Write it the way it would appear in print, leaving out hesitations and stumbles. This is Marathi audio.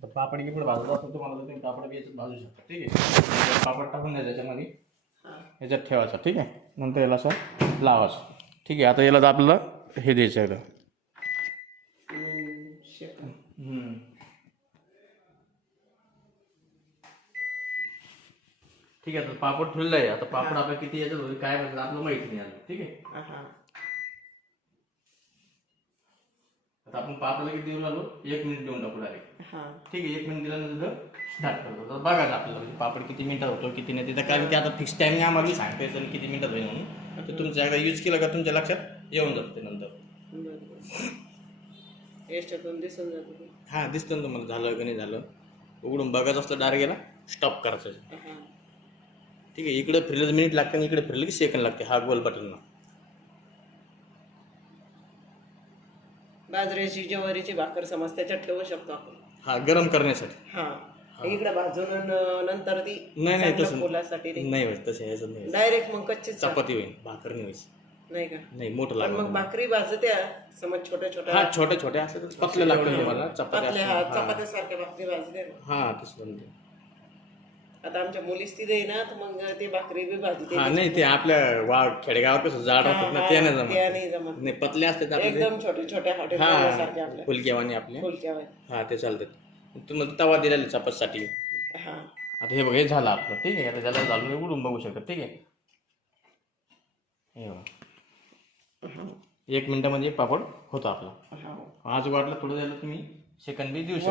तर पापड की पुढे भाजत असतो तुम्हाला तुम्ही पापड बी याच्यात भाजू शकता. ठीक आहे. पापड टाकून द्यायचं त्याच्यामध्ये, याच्यात ठेवायचा. ठीक आहे. नंतर याला असं लावायचं. ठीक आहे. आता याला तर आपल्याला हे द्यायचं आहे. ठीक आहे. तर पापड ठेवलेला आहे. आता पापड आपल्याला किती याच्यात होईल काय म्हणजे आपल्याला माहिती नाही आलं. ठीक आहे. आता आपण पापडला किती देऊन आलो, 1 मिनिट देऊन टाकू डायरेक्ट. ठीक आहे. 1 मिनिट दिल्यानंतर स्टार्ट करतो. तर बघायचं आपल्याला म्हणजे पापड किती मिनिटात होतो किती नाही तिथं, कारण की आता फिक्स टाइमिंग आम्हाला सांगता येतं किती मिनिटात होईल म्हणून. तर तुमच्या एकदा यूज केलं का तुमच्या लक्षात येऊन जातं ते नंतर. दिसून जातो. हां, दिसतं ना तुम्हाला झालं की नाही झालं. उघडून बघायचं असलं डायरेक्ट याला स्टॉप करायचं. ठीक आहे. इकडे फिरलं मिनिट लागते आणि इकडे फिरलं की सेकंड लागते. हा गोल बटन. बाजरीची ज्वारीची भाकर समज त्याच्यात ठेवू शकतो आपण. हा, गरम करण्यासाठी. हा, इकडे भाजून नंतर ती नाही तसं फुलासाठी नाही होत. तसं यायचं नाही. डायरेक्ट मग कच्ची चपाती होईल, भाकर नाही व्हायची. नाही का? नाही, मोठं पण लागतं. मग भाकरी भाजत्या समज छोट्या छोट्या. हा, छोट्या छोट्या असं पतल्या लागतं तुम्हाला. चपात्यासारख्या भाकरी भाजते ना. हा, तसं. आता आमच्या मुलीच तिथे ना, तर मग ती भाकरी बी भाजते. हा, नाही ते आपल्या खेडेगावात कसं जाड राहतात ना, ते नाही जमत. नाही, पतले असतात एकदम छोटे छोट्या हॉटेल सारखे आपल्या फुलक्यावानी आपले. फुलक्या. हा, ते चालतात. तुम्हाला तवा दिलेला चपातीसाठी. हा, आता हे बघ, हे झालं आपलं. ठीक आहे. आता त्याला घालून उडून बघू शकता. ठीक आहे. हे बघा, 1 मिनिटामध्ये पापड होतो आपला. आज वाटलं थोडं झालं तुम्ही सेकंड बी देऊ शकता.